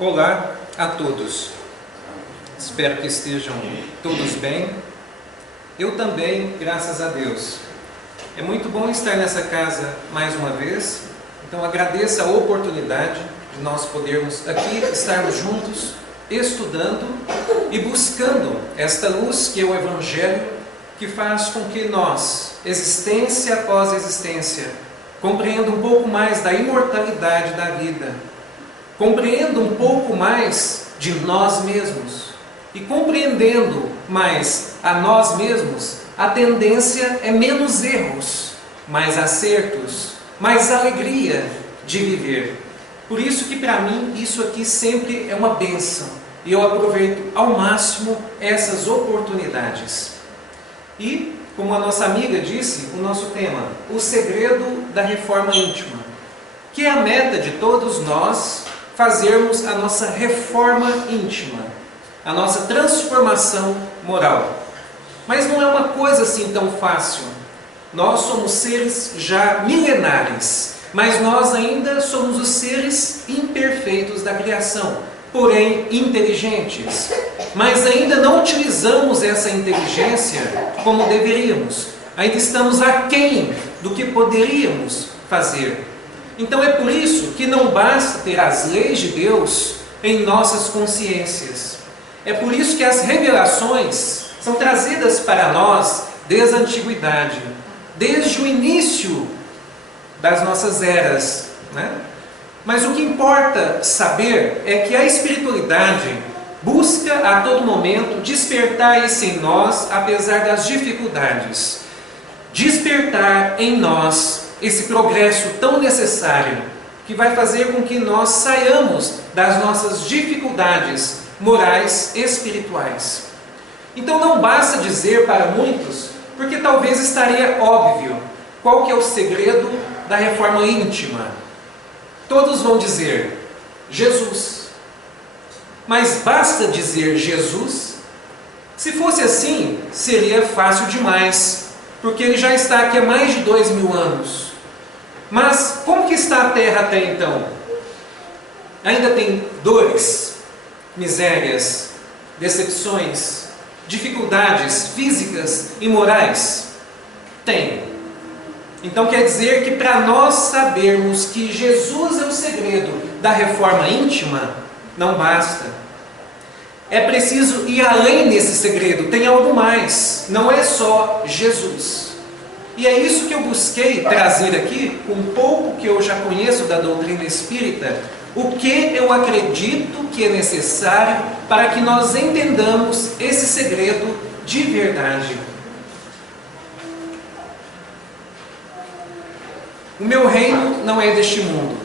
Olá a todos, espero que estejam todos bem. Eu também, graças a Deus. É muito bom estar nessa casa mais uma vez, então agradeço a oportunidade de nós podermos aqui estarmos juntos, estudando e buscando esta luz que é o Evangelho, que faz com que nós, existência após existência, compreenda um pouco mais da imortalidade da vida, compreenda um pouco mais de nós mesmos. E compreendendo mais a nós mesmos, a tendência é menos erros, mais acertos, mais alegria de viver. Por isso que para mim isso aqui sempre é uma bênção. E eu aproveito ao máximo essas oportunidades. E, como a nossa amiga disse, o nosso tema, o segredo da reforma íntima, que é a meta de todos nós, fazermos a nossa reforma íntima, a nossa transformação moral. Mas não é uma coisa assim tão fácil. Nós somos seres já milenares, mas nós ainda somos os seres imperfeitos da criação, porém inteligentes. Mas ainda não utilizamos essa inteligência como deveríamos. Ainda estamos aquém do que poderíamos fazer. Então é por isso que não basta ter as leis de Deus em nossas consciências. É por isso que as revelações são trazidas para nós desde a antiguidade, desde o início das nossas eras, né? Mas o que importa saber é que a espiritualidade busca a todo momento despertar isso em nós, apesar das dificuldades. Despertar em nós esse progresso tão necessário, que vai fazer com que nós saiamos das nossas dificuldades morais e espirituais. Então não basta dizer para muitos, porque talvez estaria óbvio, qual que é o segredo da reforma íntima. Todos vão dizer, Jesus. Mas basta dizer Jesus? Se fosse assim, seria fácil demais, porque ele já está aqui há mais de 2000 anos. Mas como que está a Terra até então? Ainda tem dores, misérias, decepções, dificuldades físicas e morais? Tem. Então quer dizer que para nós sabermos que Jesus é o segredo da reforma íntima, não basta. É preciso ir além nesse segredo, tem algo mais, não é só Jesus. E é isso que eu busquei trazer aqui, com um pouco que eu já conheço da doutrina espírita, o que eu acredito que é necessário para que nós entendamos esse segredo de verdade. O meu reino não é deste mundo.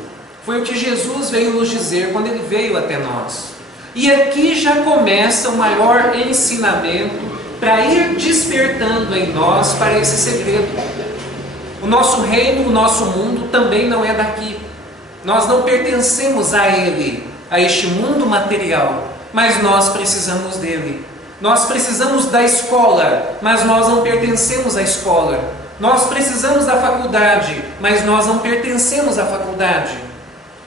Foi o que Jesus veio nos dizer quando Ele veio até nós. E aqui já começa o maior ensinamento para ir despertando em nós para esse segredo. O nosso reino, o nosso mundo também não é daqui. Nós não pertencemos a ele, a este mundo material, mas nós precisamos dele. Nós precisamos da escola, mas nós não pertencemos à escola. Nós precisamos da faculdade, mas nós não pertencemos à faculdade.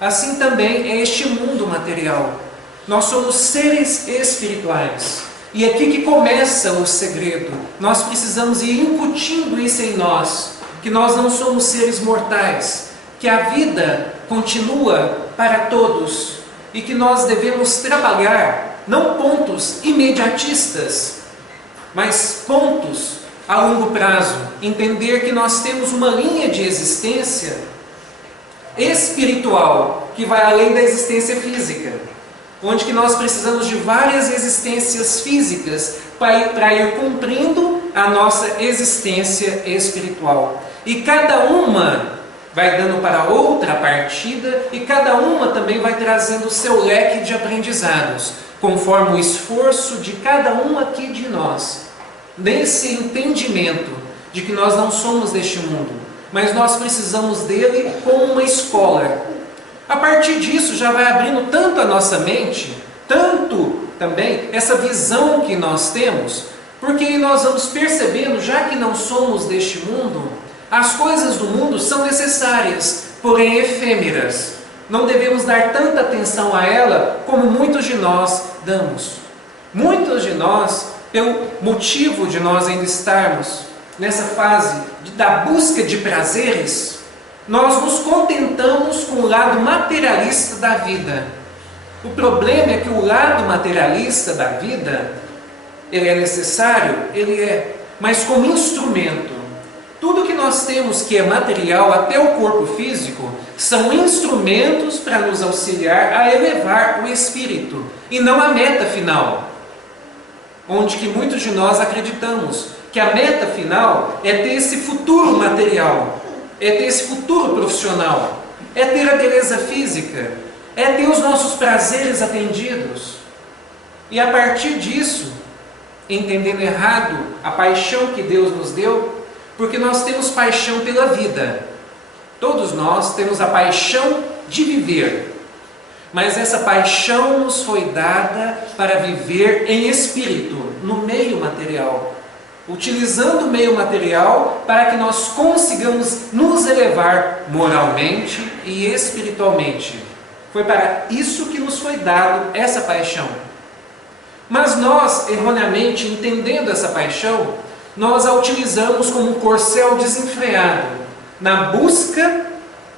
Assim também é este mundo material. Nós somos seres espirituais. E é aqui que começa o segredo. Nós precisamos ir incutindo isso em nós, que nós não somos seres mortais, que a vida continua para todos e que nós devemos trabalhar não pontos imediatistas, mas pontos a longo prazo. Entender que nós temos uma linha de existência espiritual que vai além da existência física, onde que nós precisamos de várias existências físicas para ir cumprindo a nossa existência espiritual. E cada uma vai dando para outra partida e cada uma também vai trazendo o seu leque de aprendizados, conforme o esforço de cada um aqui de nós, nesse entendimento de que nós não somos deste mundo, mas nós precisamos dele como uma escola. A partir disso já vai abrindo tanto a nossa mente, tanto também essa visão que nós temos, porque nós vamos percebendo, já que não somos deste mundo, as coisas do mundo são necessárias, porém efêmeras. não devemos dar tanta atenção a ela como muitos de nós damos. Muitos de nós, pelo motivo de nós ainda estarmos nessa fase da busca de prazeres, nós nos contentamos com o lado materialista da vida. O problema é que o lado materialista da vida, ele é necessário, mas como instrumento. Tudo que nós temos que é material, até o corpo físico, são instrumentos para nos auxiliar a elevar o espírito, e não a meta final. Onde que muitos de nós acreditamos que a meta final é ter esse futuro material, é ter esse futuro profissional, é ter a beleza física, é ter os nossos prazeres atendidos. E a partir disso, entendendo errado a paixão que Deus nos deu, porque nós temos paixão pela vida. Todos nós temos a paixão de viver. Mas essa paixão nos foi dada para viver em espírito, no meio material. Utilizando o meio material para que nós consigamos nos elevar moralmente e espiritualmente. Foi para isso que nos foi dado essa paixão. Mas nós, erroneamente entendendo essa paixão, nós a utilizamos como um corcel desenfreado, na busca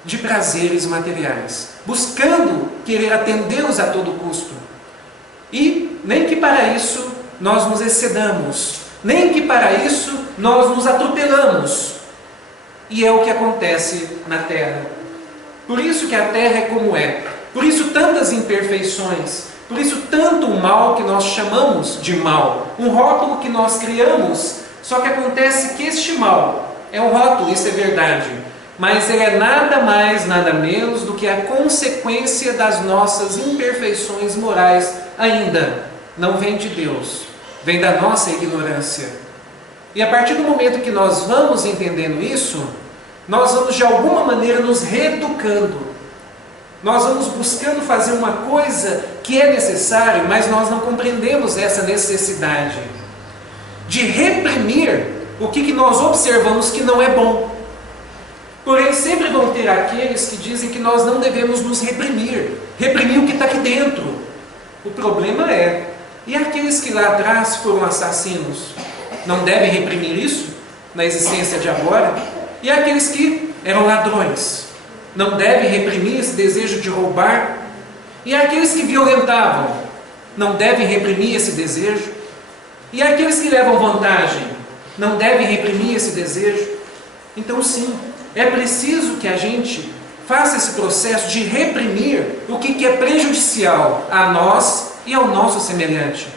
de prazeres materiais, buscando querer atendê-los a todo custo. E nem que para isso nós nos excedamos, nem que para isso nós nos atropelamos. E é o que acontece na Terra. Por isso que a Terra é como é, por isso tantas imperfeições, por isso tanto mal que nós chamamos de mal, um rótulo que nós criamos. Só que acontece que este mal é um rótulo, isso é verdade, mas ele é nada mais, nada menos do que a consequência das nossas imperfeições morais ainda. Não vem de Deus, vem da nossa ignorância. E a partir do momento que nós vamos entendendo isso, nós vamos de alguma maneira nos reeducando. Nós vamos buscando fazer uma coisa que é necessária, mas nós não compreendemos essa necessidade de reprimir o que nós observamos que não é bom. Porém, sempre vão ter aqueles que dizem que nós não devemos nos reprimir o que está aqui dentro. O problema é, e aqueles que lá atrás foram assassinos, não devem reprimir isso na existência de agora? E aqueles que eram ladrões, não devem reprimir esse desejo de roubar? E aqueles que violentavam, não devem reprimir esse desejo? E aqueles que levam vantagem, não devem reprimir esse desejo? Então sim, é preciso que a gente faça esse processo de reprimir o que é prejudicial a nós e ao nosso semelhante.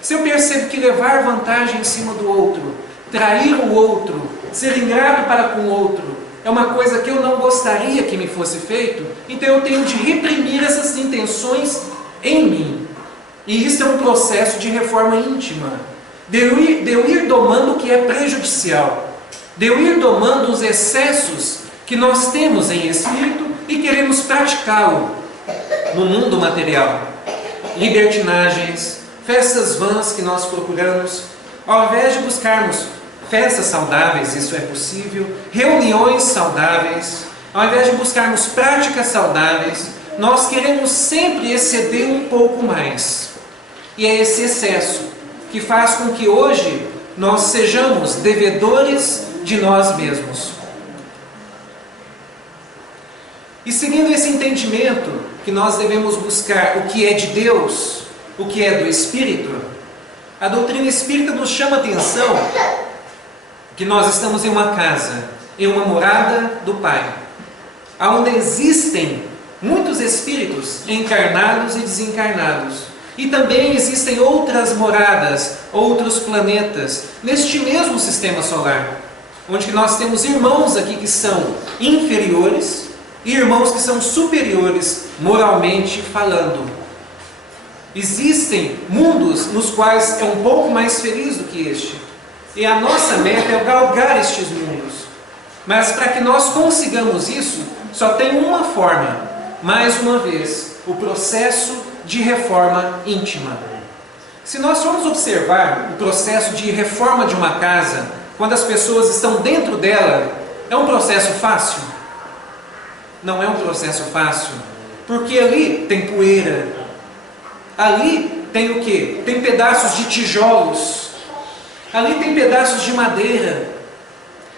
Se eu percebo que levar vantagem em cima do outro, trair o outro, ser ingrato para com o outro, é uma coisa que eu não gostaria que me fosse feito, então eu tenho de reprimir essas intenções em mim. E isso é um processo de reforma íntima. De eu ir domando o que é prejudicial, de eu ir domando os excessos que nós temos em espírito e queremos praticá-lo no mundo material. Libertinagens, festas vãs que nós procuramos, ao invés de buscarmos festas saudáveis, isso é possível, reuniões saudáveis, ao invés de buscarmos práticas saudáveis, nós queremos sempre exceder um pouco mais. E é esse excesso que faz com que hoje nós sejamos devedores de nós mesmos. E seguindo esse entendimento que nós devemos buscar o que é de Deus, o que é do Espírito, a doutrina espírita nos chama a atenção que nós estamos em uma casa, em uma morada do Pai, onde existem muitos espíritos encarnados e desencarnados. E também existem outras moradas, outros planetas, neste mesmo sistema solar, onde nós temos irmãos aqui que são inferiores e irmãos que são superiores, moralmente falando. Existem mundos nos quais é um pouco mais feliz do que este. E a nossa meta é galgar estes mundos. Mas para que nós consigamos isso, só tem uma forma. Mais uma vez, o processo de reforma íntima. Se nós formos observar o processo de reforma de uma casa, quando as pessoas estão dentro dela, é um processo fácil? Não é um processo fácil. Porque ali tem poeira. Ali tem o quê? Tem pedaços de tijolos. Ali tem pedaços de madeira.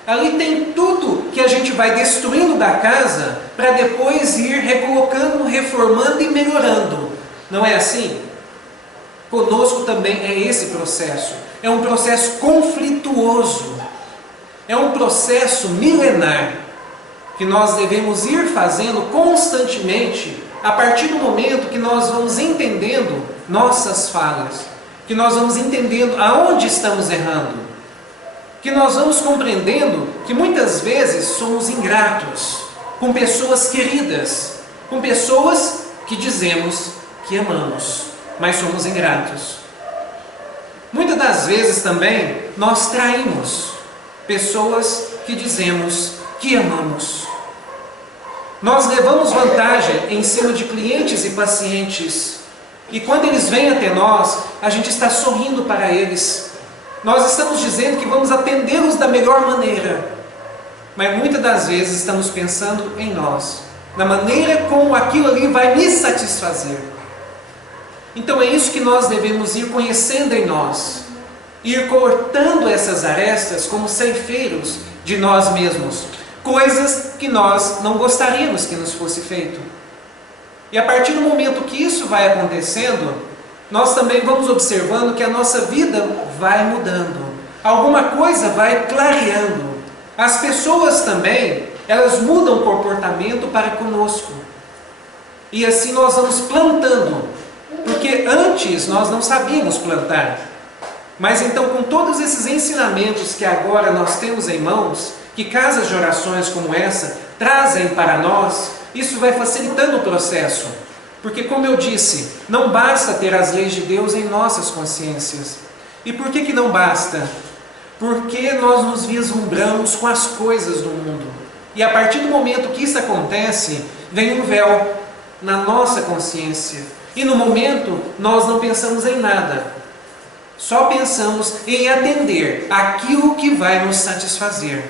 Ali tem tudo que a gente vai destruindo da casa para depois ir recolocando, reformando e melhorando. Não é assim? Conosco também é esse processo. É um processo conflituoso. É um processo milenar que nós devemos ir fazendo constantemente a partir do momento que nós vamos entendendo nossas falhas, que nós vamos entendendo aonde estamos errando, que nós vamos compreendendo que muitas vezes somos ingratos com pessoas queridas, com pessoas que dizemos que amamos, mas somos ingratos. Muitas das vezes também nós traímos pessoas que dizemos que amamos. Nós levamos vantagem em cima de clientes e pacientes. E quando eles vêm até nós, a gente está sorrindo para eles. Nós estamos dizendo que vamos atendê-los da melhor maneira. Mas muitas das vezes estamos pensando em nós, na maneira como aquilo ali vai me satisfazer. Então é isso que nós devemos ir conhecendo em nós. Ir cortando essas arestas como ceifeiros de nós mesmos. Coisas que nós não gostaríamos que nos fosse feito. E a partir do momento que isso vai acontecendo, nós também vamos observando que a nossa vida vai mudando. Alguma coisa vai clareando. As pessoas também, elas mudam o comportamento para conosco. E assim nós vamos plantando. Porque antes nós não sabíamos plantar. Mas então, com todos esses ensinamentos que agora nós temos em mãos, que casas de orações como essa trazem para nós, isso vai facilitando o processo. Porque, como eu disse, não basta ter as leis de Deus em nossas consciências. E por que não basta? Porque nós nos vislumbramos com as coisas do mundo. E a partir do momento que isso acontece, vem um véu na nossa consciência. E no momento, nós não pensamos em nada. Só pensamos em atender aquilo que vai nos satisfazer,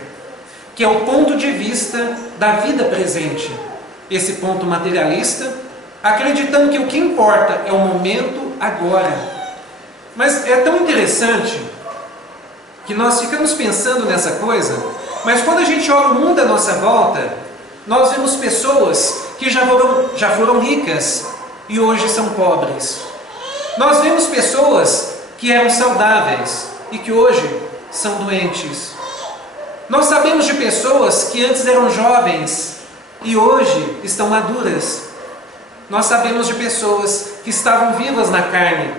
que é o ponto de vista da vida presente. Esse ponto materialista, acreditando que o que importa é o momento agora. Mas é tão interessante que nós ficamos pensando nessa coisa, mas quando a gente olha o mundo à nossa volta, nós vemos pessoas que já foram ricas e hoje são pobres. Nós vemos pessoas que eram saudáveis e que hoje são doentes. Nós sabemos de pessoas que antes eram jovens e hoje estão maduras. Nós sabemos de pessoas que estavam vivas na carne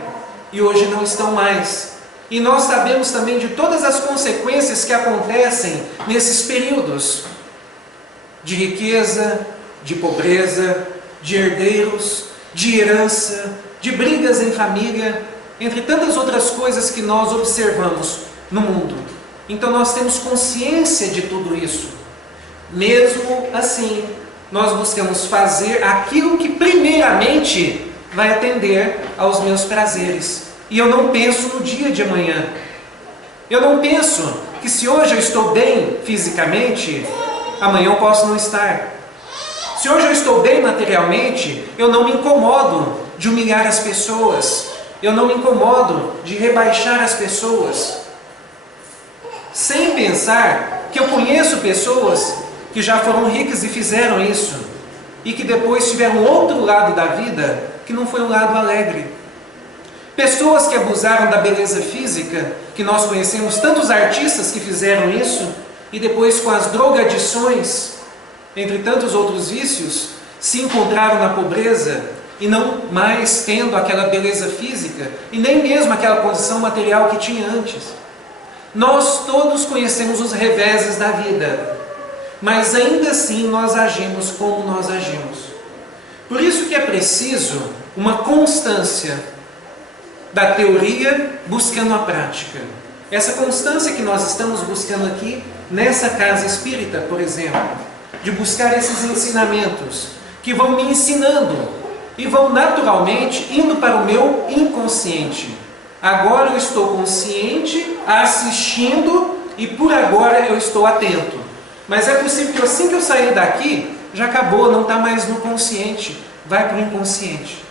e hoje não estão mais. E nós sabemos também de todas as consequências que acontecem nesses períodos de riqueza, de pobreza, de herdeiros, de herança, de brigas em família, entre tantas outras coisas que nós observamos no mundo. Então nós temos consciência de tudo isso. Mesmo assim, nós buscamos fazer aquilo que primeiramente vai atender aos meus prazeres. E eu não penso no dia de amanhã. Eu não penso que se hoje eu estou bem fisicamente, amanhã eu posso não estar. Se hoje eu estou bem materialmente, eu não me incomodo de humilhar as pessoas. Eu não me incomodo de rebaixar as pessoas. Sem pensar que eu conheço pessoas que já foram ricas e fizeram isso. E que depois tiveram outro lado da vida que não foi um lado alegre. Pessoas que abusaram da beleza física, que nós conhecemos tantos artistas que fizeram isso, e depois com as drogadições, entre tantos outros vícios, se encontraram na pobreza e não mais tendo aquela beleza física e nem mesmo aquela condição material que tinha antes. Nós todos conhecemos os reveses da vida, mas ainda assim nós agimos como nós agimos. Por isso que é preciso uma constância da teoria buscando a prática. Essa constância que nós estamos buscando aqui nessa casa espírita, por exemplo, de buscar esses ensinamentos que vão me ensinando e vão naturalmente indo para o meu inconsciente. Agora eu estou consciente, assistindo e por agora eu estou atento. Mas é possível que assim que eu sair daqui, já acabou, não está mais no consciente, vai para o inconsciente.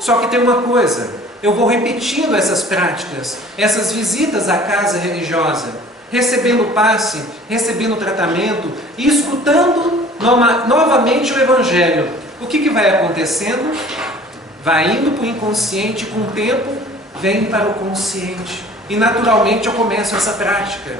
Só que tem uma coisa, eu vou repetindo essas práticas, essas visitas à casa religiosa, recebendo passe, recebendo tratamento e escutando novamente o Evangelho. O que vai acontecendo? Vai indo para o inconsciente, com o tempo vem para o consciente. E naturalmente eu começo essa prática.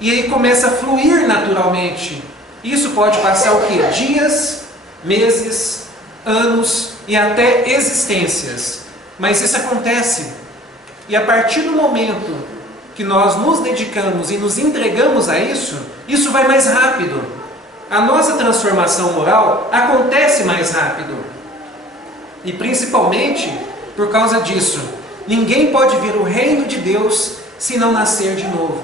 E aí começa a fluir naturalmente. Isso pode passar o quê? Dias, meses, anos e até existências. Mas isso acontece. E a partir do momento que nós nos dedicamos e nos entregamos a isso, isso vai mais rápido. A nossa transformação moral acontece mais rápido. E principalmente por causa disso, ninguém pode ver o reino de Deus se não nascer de novo.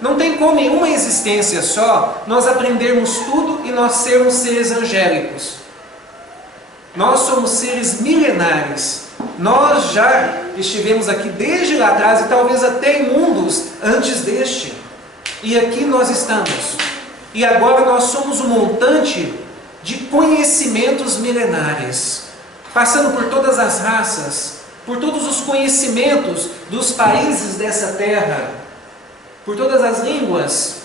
Não tem como em uma existência só nós aprendermos tudo e nós sermos seres angélicos. Nós somos seres milenares. Nós já estivemos aqui desde lá atrás e talvez até em mundos antes deste. E aqui nós estamos. E agora nós somos um montante de conhecimentos milenares, passando por todas as raças, por todos os conhecimentos dos países dessa terra, por todas as línguas,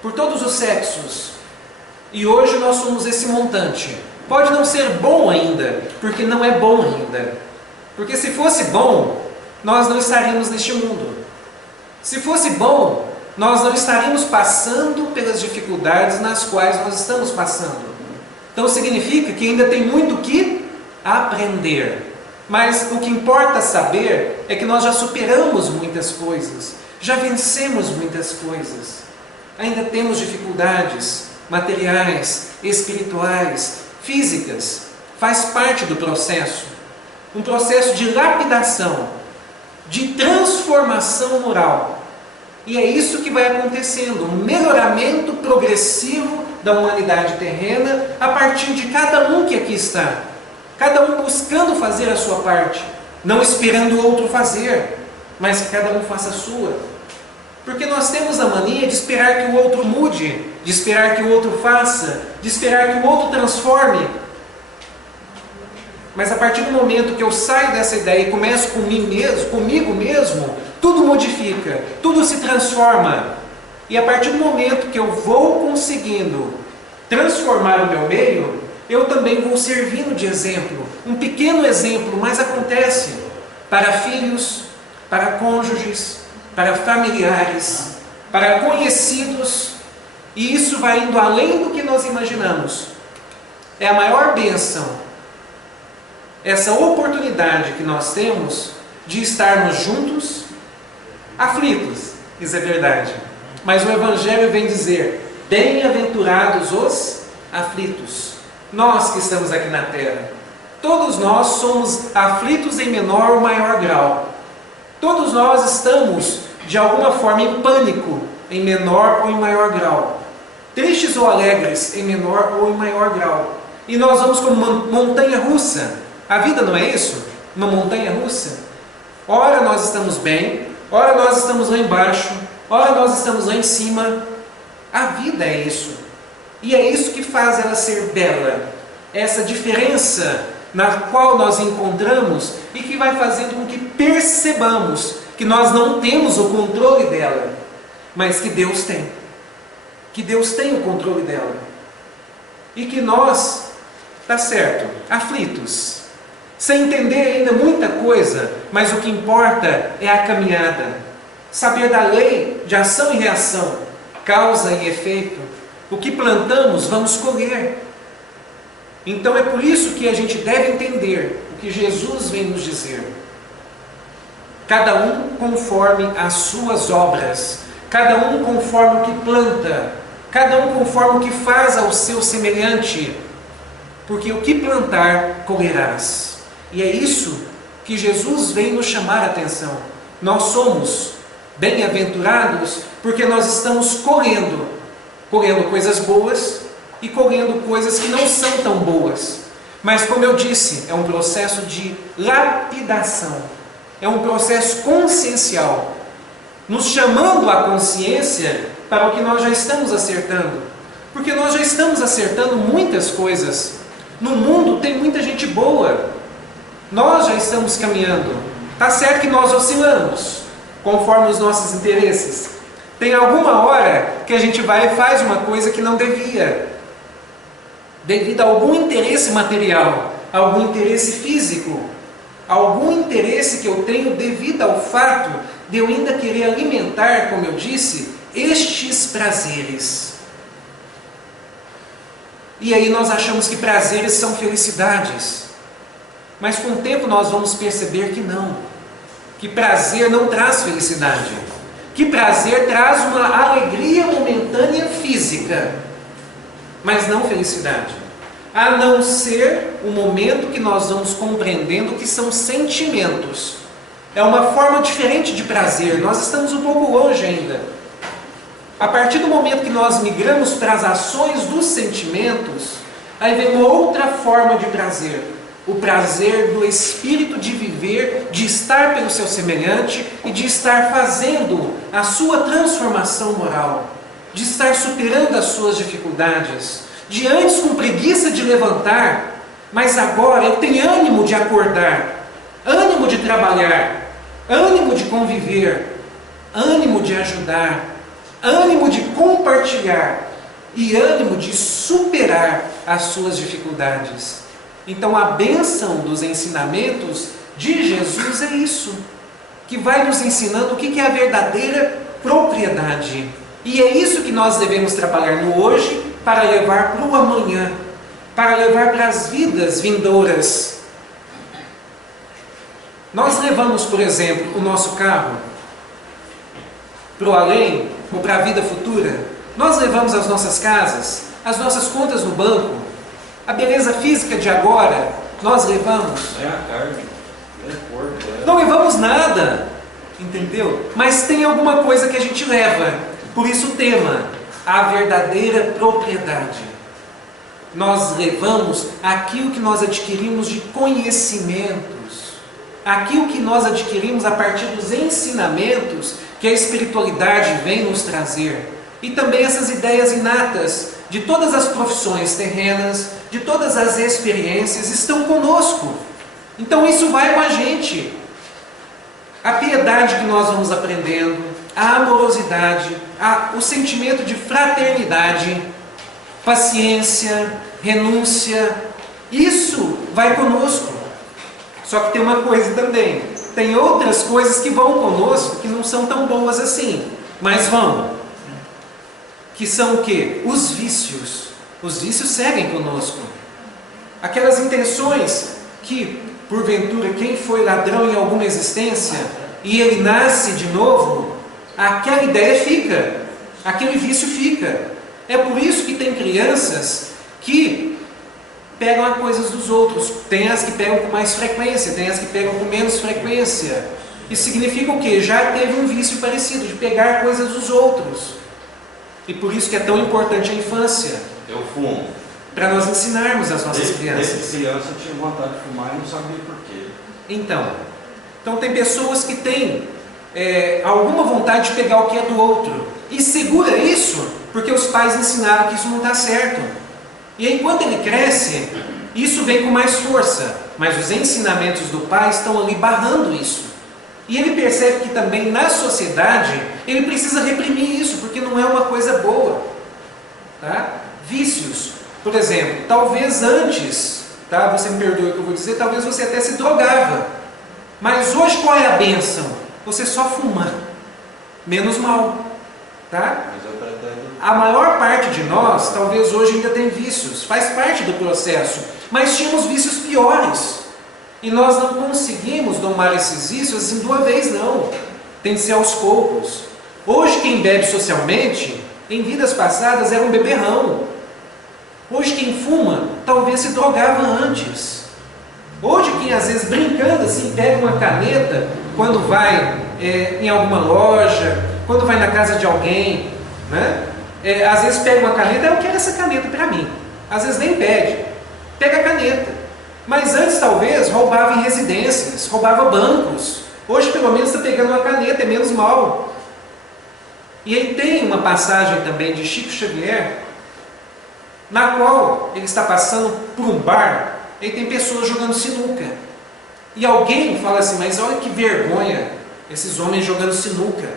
por todos os sexos. E hoje nós somos esse montante. Pode não ser bom ainda, porque não é bom ainda. Porque se fosse bom, nós não estaríamos neste mundo. Se fosse bom, nós não estaríamos passando pelas dificuldades nas quais nós estamos passando. Então significa que ainda tem muito que aprender. Mas o que importa saber é que nós já superamos muitas coisas, já vencemos muitas coisas. Ainda temos dificuldades materiais, espirituais, físicas. Faz parte do processo. Um processo de lapidação, de transformação moral. E é isso que vai acontecendo, um melhoramento progressivo da humanidade terrena a partir de cada um que aqui está. Cada um buscando fazer a sua parte, não esperando o outro fazer, mas que cada um faça a sua. Porque nós temos a mania de esperar que o outro mude, de esperar que o outro faça, de esperar que o outro transforme. Mas a partir do momento que eu saio dessa ideia e começo comigo mesmo, tudo modifica, tudo se transforma. E a partir do momento que eu vou conseguindo transformar o meu meio, eu também vou servindo de exemplo. Um pequeno exemplo, mas acontece para filhos, para cônjuges, para familiares, para conhecidos. E isso vai indo além do que nós imaginamos. É a maior bênção, essa oportunidade que nós temos de estarmos juntos, aflitos, isso é verdade. Mas o Evangelho vem dizer, bem-aventurados os aflitos. Nós que estamos aqui na terra, todos nós somos aflitos em menor ou maior grau. Todos nós estamos, de alguma forma, em pânico, em menor ou em maior grau. Tristes ou alegres, em menor ou em maior grau. E nós vamos como uma montanha russa. A vida não é isso? Uma montanha russa? Ora nós estamos bem, ora nós estamos lá embaixo, ora nós estamos lá em cima. A vida é isso. E é isso que faz ela ser bela. Essa diferença na qual nós encontramos e que vai fazendo com que percebamos que nós não temos o controle dela, mas que Deus tem. Que Deus tem o controle dela. E que nós, tá certo, aflitos, sem entender ainda muita coisa, mas o que importa é a caminhada. Saber da lei de ação e reação, causa e efeito. O que plantamos, vamos colher. Então é por isso que a gente deve entender o que Jesus vem nos dizer. Cada um conforme as suas obras, cada um conforme o que planta, cada um conforme o que faz ao seu semelhante, porque o que plantar, colherás. E é isso que Jesus vem nos chamar a atenção. Nós somos bem-aventurados porque nós estamos colhendo coisas boas e colhendo coisas que não são tão boas. Mas como eu disse, é um processo de lapidação, é um processo consciencial, nos chamando à consciência para o que nós já estamos acertando. Porque nós já estamos acertando muitas coisas. No mundo tem muita gente boa. Nós já estamos caminhando. Está certo que nós oscilamos, conforme os nossos interesses. Tem alguma hora que a gente vai e faz uma coisa que não devia, devido a algum interesse material, algum interesse físico, algum interesse que eu tenho devido ao fato de eu ainda querer alimentar, como eu disse, estes prazeres. E aí nós achamos que prazeres são felicidades. Mas com o tempo nós vamos perceber que não. Que prazer não traz felicidade. Que prazer traz uma alegria momentânea física, mas não felicidade. A não ser o momento que nós vamos compreendendo que são sentimentos. É uma forma diferente de prazer. Nós estamos um pouco longe ainda. A partir do momento que nós migramos para as ações dos sentimentos, aí vem uma outra forma de prazer. O prazer do espírito de viver, de estar pelo seu semelhante e de estar fazendo a sua transformação moral, de estar superando as suas dificuldades, de antes com preguiça de levantar, mas agora eu tenho ânimo de acordar, ânimo de trabalhar, ânimo de conviver, ânimo de ajudar, ânimo de compartilhar e ânimo de superar as suas dificuldades. Então a bênção dos ensinamentos de Jesus é isso, que vai nos ensinando o que é a verdadeira propriedade. E é isso que nós devemos trabalhar no hoje para levar para o amanhã, para levar para as vidas vindouras. Nós levamos, por exemplo, o nosso carro para o além ou para a vida futura. Nós levamos as nossas casas, as nossas contas no banco, a beleza física de agora, nós levamos. É a carne, é o corpo. Não levamos nada, entendeu? Mas tem alguma coisa que a gente leva. Por isso o tema, a verdadeira propriedade. Nós levamos aquilo que nós adquirimos de conhecimentos, aquilo que nós adquirimos a partir dos ensinamentos que a espiritualidade vem nos trazer. E também essas ideias inatas de todas as profissões terrenas, de todas as experiências, estão conosco. Então isso vai com a gente. A piedade que nós vamos aprendendo, a amorosidade, o sentimento de fraternidade, paciência, renúncia, isso vai conosco. Só que tem uma coisa também, tem outras coisas que vão conosco que não são tão boas assim, mas vão. Que são o quê? Os vícios. Os vícios seguem conosco. Aquelas intenções que, porventura, quem foi ladrão em alguma existência e ele nasce de novo, aquela ideia fica, aquele vício fica. É por isso que tem crianças que pegam as coisas dos outros. Tem as que pegam com mais frequência, tem as que pegam com menos frequência. Isso significa o quê? Já teve um vício parecido, de pegar coisas dos outros. E por isso que é tão importante a infância. Eu fumo. Para nós ensinarmos as nossas crianças. Desde criança eu tinha vontade de fumar e não sabia por quê. Então tem pessoas que têm alguma vontade de pegar o que é do outro. E segura isso porque os pais ensinaram que isso não dá certo. E aí quando ele cresce, isso vem com mais força. Mas os ensinamentos do pai estão ali barrando isso. E ele percebe que também na sociedade ele precisa reprimir isso, porque não é uma coisa boa. Tá? Vícios, por exemplo, talvez antes, tá? Você me perdoe o que eu vou dizer, talvez você até se drogava. Mas hoje qual é a bênção? Você só fuma, menos mal. Tá? A maior parte de nós, talvez hoje ainda tem vícios, faz parte do processo, mas tínhamos vícios piores. E nós não conseguimos domar esses vícios assim de uma vez, não. Tem que ser aos poucos. Hoje quem bebe socialmente, em vidas passadas era um beberrão. Hoje quem fuma, talvez se drogava antes. Hoje quem às vezes brincando assim, pega uma caneta, quando vai em alguma loja, quando vai na casa de alguém, né? Às vezes pega uma caneta, eu quero essa caneta para mim. Às vezes nem pede, pega a caneta. Mas antes talvez roubava em residências, roubava bancos. Hoje pelo menos está pegando uma caneta, é menos mal. E aí tem uma passagem também de Chico Xavier, na qual ele está passando por um bar e tem pessoas jogando sinuca. E alguém fala assim, mas olha que vergonha esses homens jogando sinuca.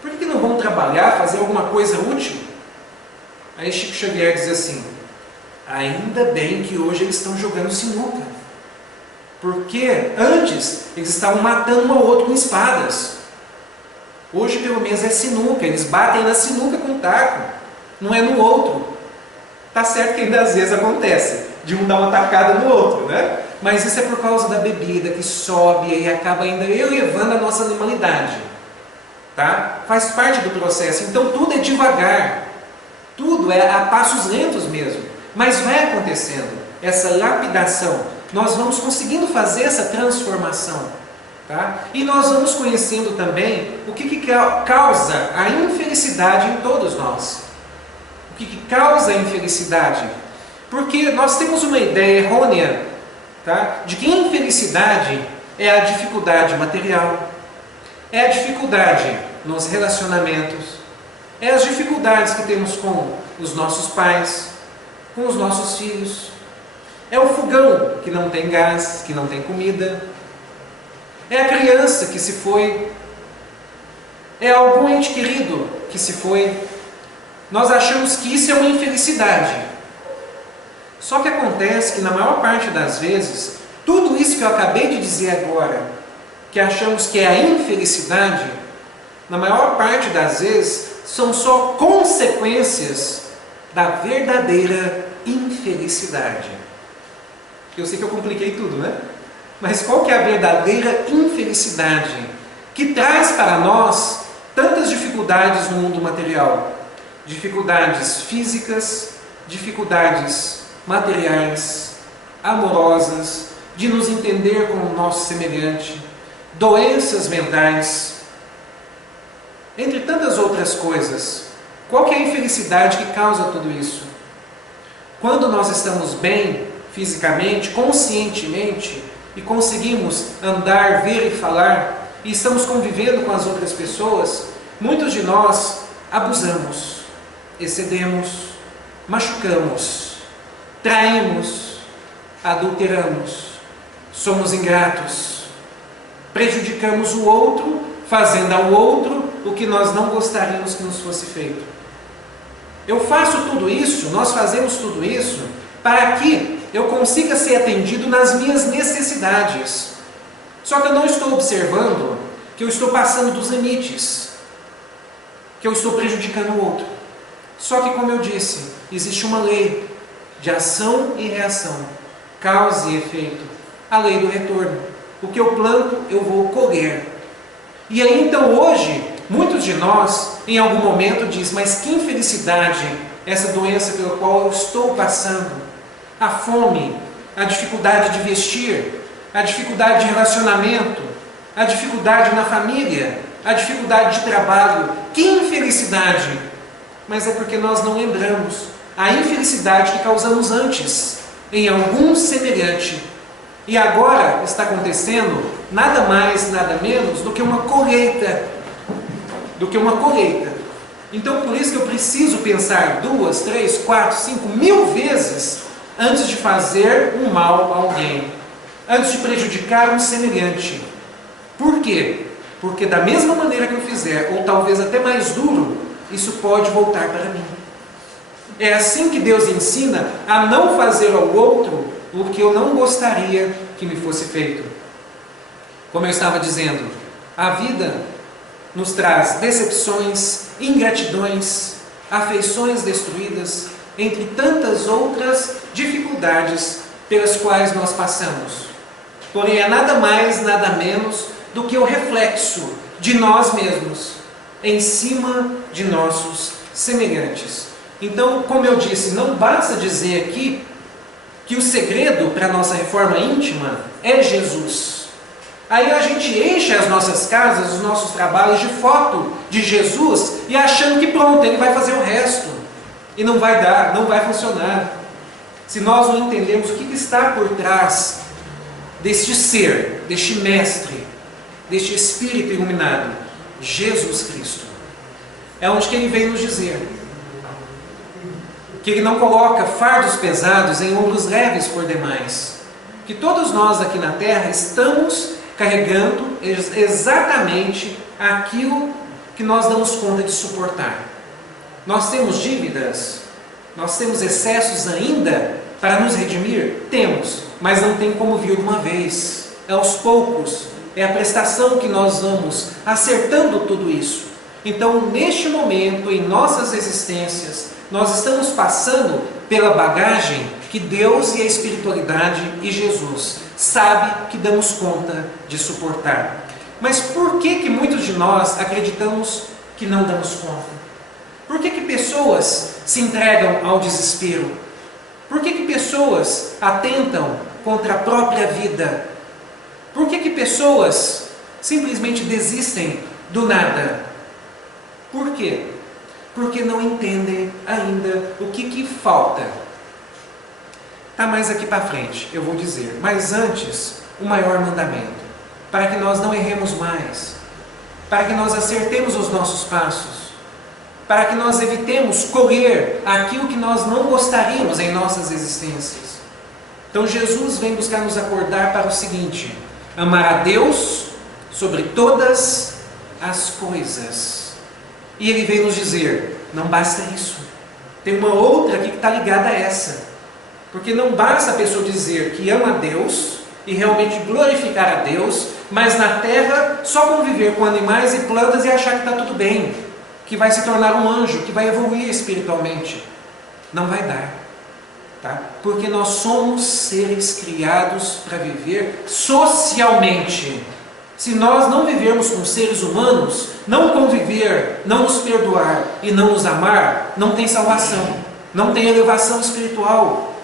Por que não vão trabalhar, fazer alguma coisa útil? Aí Chico Xavier diz assim, ainda bem que hoje eles estão jogando sinuca. Porque antes eles estavam matando um ao outro com espadas. Hoje pelo menos é sinuca, eles batem na sinuca com taco, não é no outro. Tá certo que ainda às vezes acontece, de um dar uma tacada no outro, né? Mas isso é por causa da bebida que sobe e acaba ainda elevando a nossa animalidade. Tá? Faz parte do processo, então tudo é devagar, tudo é a passos lentos mesmo, mas vai acontecendo essa lapidação, nós vamos conseguindo fazer essa transformação, tá? E nós vamos conhecendo também o que causa a infelicidade em todos nós. O que causa a infelicidade? Porque nós temos uma ideia errônea, tá? De que infelicidade é a dificuldade material, é a dificuldade nos relacionamentos, é as dificuldades que temos com os nossos pais, com os nossos filhos, é o fogão que não tem gás, que não tem comida, é a criança que se foi, é algum ente querido que se foi. Nós achamos que isso é uma infelicidade. Só que acontece que na maior parte das vezes, tudo isso que eu acabei de dizer agora, que achamos que é a infelicidade, na maior parte das vezes, são só consequências da verdadeira infelicidade. Eu sei que eu compliquei tudo, né? Mas qual que é a verdadeira infelicidade que traz para nós tantas dificuldades no mundo material? Dificuldades físicas, dificuldades materiais, amorosas, de nos entender com o nosso semelhante, doenças mentais, entre tantas outras coisas. Qual que é a infelicidade que causa tudo isso? Quando nós estamos bem fisicamente, conscientemente, e conseguimos andar, ver e falar, e estamos convivendo com as outras pessoas, muitos de nós abusamos, excedemos, machucamos, traímos, adulteramos, somos ingratos, prejudicamos o outro, fazendo ao outro o que nós não gostaríamos que nos fosse feito. Eu faço tudo isso, nós fazemos tudo isso, para que eu consiga ser atendido nas minhas necessidades. Só que eu não estou observando que eu estou passando dos limites, que eu estou prejudicando o outro. Só que, como eu disse, existe uma lei de ação e reação, causa e efeito, a lei do retorno. O que eu planto, eu vou colher. E aí, então, hoje, muitos de nós, em algum momento, dizem, mas que infelicidade essa doença pela qual eu estou passando. A fome, a dificuldade de vestir, a dificuldade de relacionamento, a dificuldade na família, a dificuldade de trabalho. Que infelicidade! Mas é porque nós não lembramos a infelicidade que causamos antes, em algum semelhante. E agora está acontecendo nada mais, nada menos do que uma colheita. Então, por isso que eu preciso pensar 2, 3, 4, 5 mil vezes antes de fazer um mal a alguém, antes de prejudicar um semelhante. Por quê? Porque da mesma maneira que eu fizer, ou talvez até mais duro, isso pode voltar para mim. É assim que Deus ensina a não fazer ao outro o que eu não gostaria que me fosse feito. Como eu estava dizendo, a vida nos traz decepções, ingratidões, afeições destruídas, entre tantas outras dificuldades pelas quais nós passamos. Porém, é nada mais, nada menos do que o reflexo de nós mesmos em cima de nossos semelhantes. Então, como eu disse, não basta dizer aqui que o segredo para a nossa reforma íntima é Jesus. Aí a gente enche as nossas casas, os nossos trabalhos de foto de Jesus e achando que pronto, ele vai fazer o resto. E não vai dar, não vai funcionar. Se nós não entendemos o que está por trás deste ser, deste mestre, deste Espírito iluminado, Jesus Cristo. É onde que ele vem nos dizer: que Ele não coloca fardos pesados em ombros leves por demais, que todos nós aqui na terra estamos carregando exatamente aquilo que nós damos conta de suportar. Nós temos dívidas, nós temos excessos ainda para nos redimir? Temos, mas não tem como vir de uma vez, é aos poucos, é a prestação que nós vamos acertando tudo isso. Então, neste momento, em nossas existências, nós estamos passando pela bagagem que Deus e a espiritualidade e Jesus sabe que damos conta de suportar. Mas por que muitos de nós acreditamos que não damos conta? Por que pessoas se entregam ao desespero? Por que pessoas atentam contra a própria vida? Por que pessoas simplesmente desistem do nada? Por quê? Porque não entendem ainda o que falta. Está mais aqui para frente, eu vou dizer. Mas antes, o maior mandamento. Para que nós não erremos mais. Para que nós acertemos os nossos passos. Para que nós evitemos colher aquilo que nós não gostaríamos em nossas existências. Então Jesus vem buscar nos acordar para o seguinte: amar a Deus sobre todas as coisas. E Ele veio nos dizer, não basta isso. Tem uma outra aqui que está ligada a essa. Porque não basta a pessoa dizer que ama a Deus e realmente glorificar a Deus, mas na terra só conviver com animais e plantas e achar que está tudo bem, que vai se tornar um anjo, que vai evoluir espiritualmente. Não vai dar. Tá? Porque nós somos seres criados para viver socialmente. Se nós não vivermos com seres humanos, não conviver, não nos perdoar e não nos amar, não tem salvação, não tem elevação espiritual.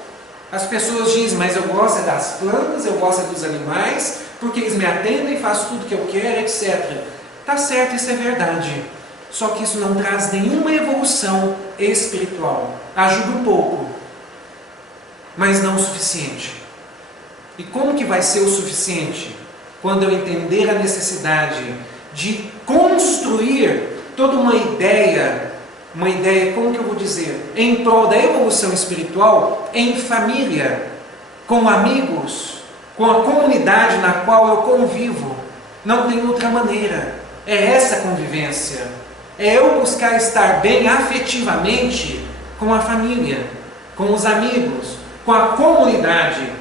As pessoas dizem, mas eu gosto das plantas, eu gosto dos animais, porque eles me atendem, faço tudo que eu quero, etc. Tá certo, isso é verdade. Só que isso não traz nenhuma evolução espiritual. Ajuda um pouco, mas não o suficiente. E como que vai ser o suficiente? Quando eu entender a necessidade de construir toda uma ideia, como que eu vou dizer, em prol da evolução espiritual, em família, com amigos, com a comunidade na qual eu convivo. Não tem outra maneira. É essa convivência. É eu buscar estar bem afetivamente com a família, com os amigos, com a comunidade.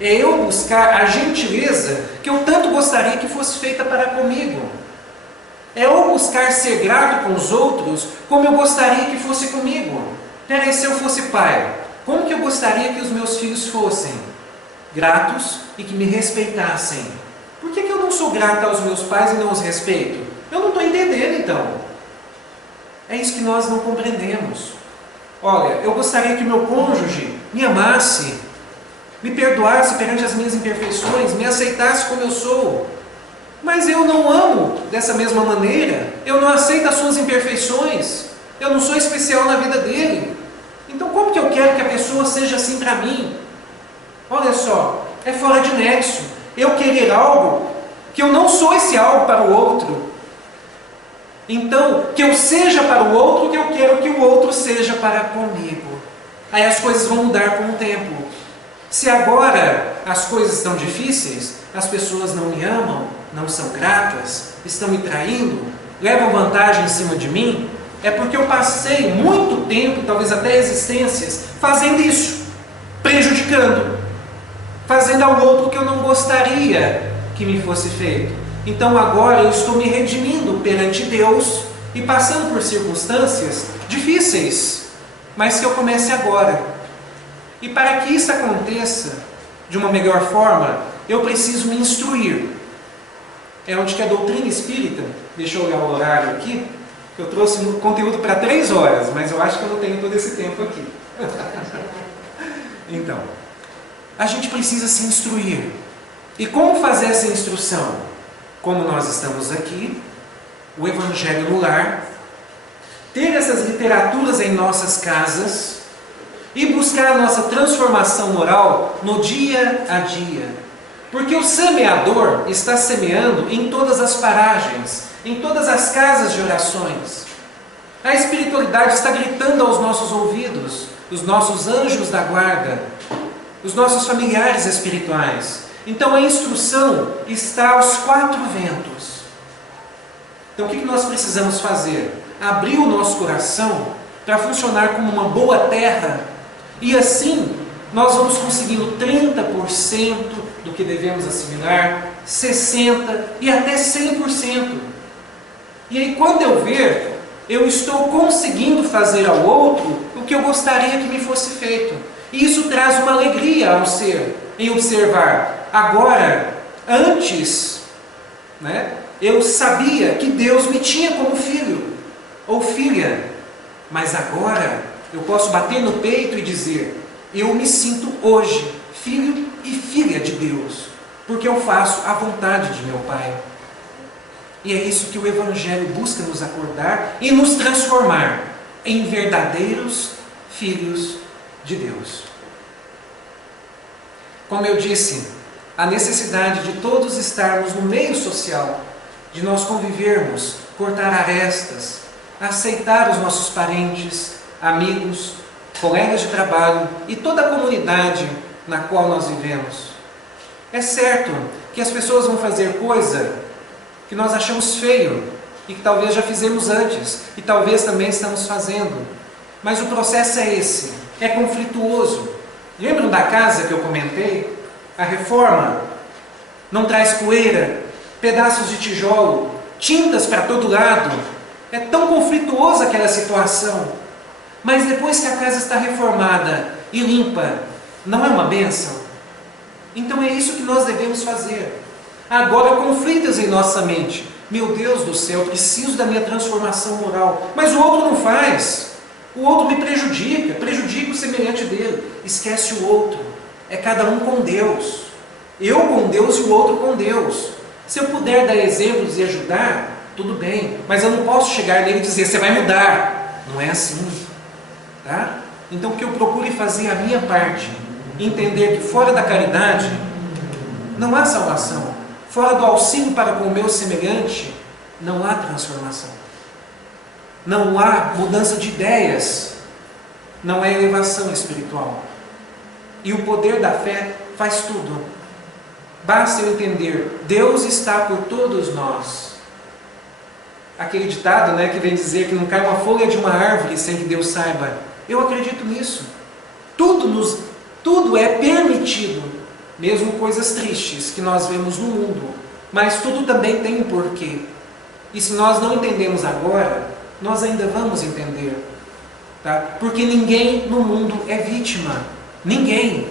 É eu buscar a gentileza que eu tanto gostaria que fosse feita para comigo. É eu buscar ser grato com os outros como eu gostaria que fosse comigo. Peraí, se eu fosse pai, como que eu gostaria que os meus filhos fossem? Gratos e que me respeitassem. Por que eu não sou grata aos meus pais e não os respeito? Eu não estou entendendo então. É isso que nós não compreendemos. Olha, eu gostaria que o meu cônjuge me amasse, me perdoasse perante as minhas imperfeições, me aceitasse como eu sou. Mas eu não amo dessa mesma maneira, eu não aceito as suas imperfeições, eu não sou especial na vida dele. Então como que eu quero que a pessoa seja assim para mim? Olha só, é fora de nexo. Eu querer algo que eu não sou esse algo para o outro. Então, que eu seja para o outro o que eu quero que o outro seja para comigo. Aí as coisas vão mudar com o tempo. Se agora as coisas estão difíceis, as pessoas não me amam, não são gratas, estão me traindo, levam vantagem em cima de mim, é porque eu passei muito tempo, talvez até existências, fazendo isso, prejudicando, fazendo ao outro o que eu não gostaria que me fosse feito. Então agora eu estou me redimindo perante Deus e passando por circunstâncias difíceis, mas que eu comece agora. E para que isso aconteça de uma melhor forma, eu preciso me instruir. É onde que a doutrina espírita, deixa eu olhar o horário aqui, que eu trouxe conteúdo para 3 horas, mas eu acho que eu não tenho todo esse tempo aqui. Então, a gente precisa se instruir. E como fazer essa instrução? Como nós estamos aqui, o Evangelho no lar, ter essas literaturas em nossas casas e buscar a nossa transformação moral no dia a dia. Porque o semeador está semeando em todas as paragens, em todas as casas de orações. A espiritualidade está gritando aos nossos ouvidos, os nossos anjos da guarda, os nossos familiares espirituais. Então a instrução está aos quatro ventos. Então o que nós precisamos fazer? Abrir o nosso coração para funcionar como uma boa terra, e assim nós vamos conseguindo 30% do que devemos assimilar, 60% e até 100%. E aí quando eu ver, eu estou conseguindo fazer ao outro o que eu gostaria que me fosse feito. E isso traz uma alegria ao ser, em observar. Agora, antes, eu sabia que Deus me tinha como filho ou filha, mas agora eu posso bater no peito e dizer: eu me sinto hoje filho e filha de Deus, porque eu faço a vontade de meu Pai. E é isso que o Evangelho busca nos acordar e nos transformar em verdadeiros filhos de Deus. Como eu disse, a necessidade de todos estarmos no meio social, de nós convivermos, cortar arestas, aceitar os nossos parentes, amigos, colegas de trabalho e toda a comunidade na qual nós vivemos. É certo que as pessoas vão fazer coisa que nós achamos feio e que talvez já fizemos antes e talvez também estamos fazendo. Mas o processo é esse, é conflituoso. Lembram da casa que eu comentei? A reforma não traz poeira, pedaços de tijolo, tintas para todo lado. É tão conflituosa aquela situação. Mas depois que a casa está reformada e limpa, não é uma bênção? Então é isso que nós devemos fazer. Agora, conflitos em nossa mente. Meu Deus do céu, preciso da minha transformação moral. Mas o outro não faz. O outro me prejudica o semelhante dele. Esquece o outro. É cada um com Deus. Eu com Deus e o outro com Deus. Se eu puder dar exemplos e ajudar, tudo bem. Mas eu não posso chegar nele e dizer: você vai mudar. Não é assim. Tá? Então que eu procure fazer a minha parte. Entender que fora da caridade não há salvação. Fora do auxílio para com o meu semelhante, não há transformação. Não há mudança de ideias. Não há elevação espiritual. E o poder da fé faz tudo. Basta eu entender: Deus está por todos nós. Aquele ditado, que vem dizer que não cai uma folha de uma árvore sem que Deus saiba. Eu acredito nisso. Tudo é permitido. Mesmo coisas tristes que nós vemos no mundo. Mas tudo também tem um porquê. E se nós não entendemos agora, nós ainda vamos entender. Tá? Porque ninguém no mundo é vítima. Ninguém.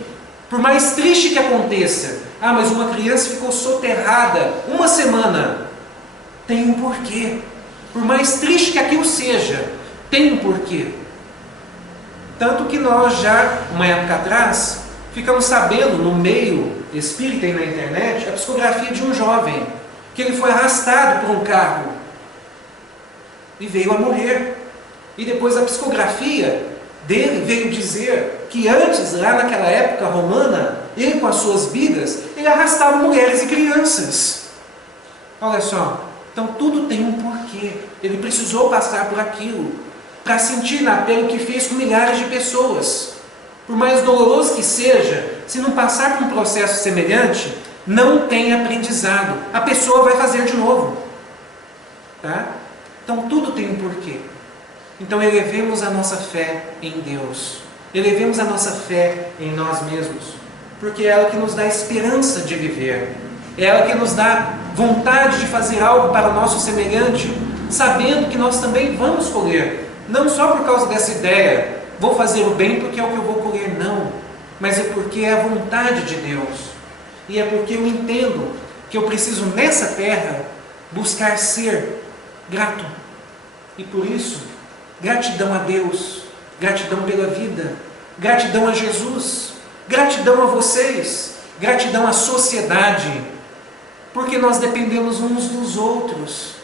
Por mais triste que aconteça. Mas uma criança ficou soterrada uma semana. Tem um porquê. Por mais triste que aquilo seja, tem um porquê. Tanto que nós já, uma época atrás, ficamos sabendo no meio espírita e na internet a psicografia de um jovem, que ele foi arrastado por um carro e veio a morrer. E depois a psicografia dele veio dizer que antes, lá naquela época romana, ele com as suas bigas, ele arrastava mulheres e crianças. Olha só, então tudo tem um porquê. Ele precisou passar por aquilo para sentir na pele o que fez com milhares de pessoas. Por mais doloroso que seja, se não passar por um processo semelhante, não tem aprendizado. A pessoa vai fazer de novo. Tá? Então tudo tem um porquê. Então elevemos a nossa fé em Deus. Elevemos a nossa fé em nós mesmos. Porque é ela que nos dá esperança de viver. É ela que nos dá vontade de fazer algo para o nosso semelhante, sabendo que nós também vamos colher. Não só por causa dessa ideia, vou fazer o bem porque é o que eu vou colher, não. Mas é porque é a vontade de Deus. E é porque eu entendo que eu preciso nessa terra buscar ser grato. E por isso, gratidão a Deus, gratidão pela vida, gratidão a Jesus, gratidão a vocês, gratidão à sociedade. Porque nós dependemos uns dos outros.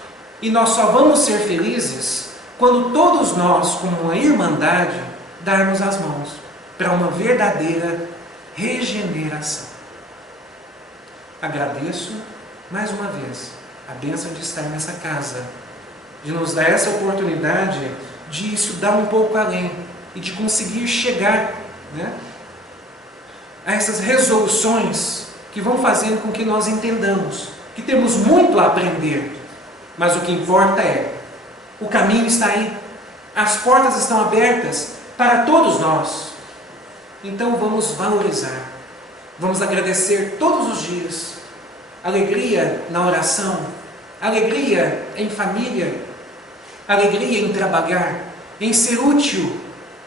E nós só vamos ser felizes quando todos nós, como uma irmandade, darmos as mãos para uma verdadeira regeneração. Agradeço mais uma vez a bênção de estar nessa casa, de nos dar essa oportunidade de estudar um pouco além e de conseguir chegar, né, a essas resoluções que vão fazendo com que nós entendamos que temos muito a aprender, mas o que importa é, o caminho está aí, as portas estão abertas para todos nós. Então vamos valorizar, vamos agradecer todos os dias, alegria na oração, alegria em família, alegria em trabalhar, em ser útil,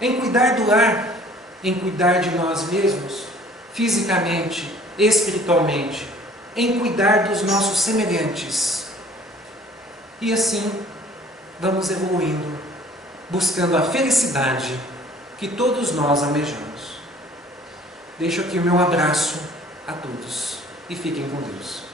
em cuidar do lar, em cuidar de nós mesmos, fisicamente, espiritualmente, em cuidar dos nossos semelhantes. E assim, vamos evoluindo, buscando a felicidade que todos nós almejamos. Deixo aqui o meu abraço a todos e fiquem com Deus.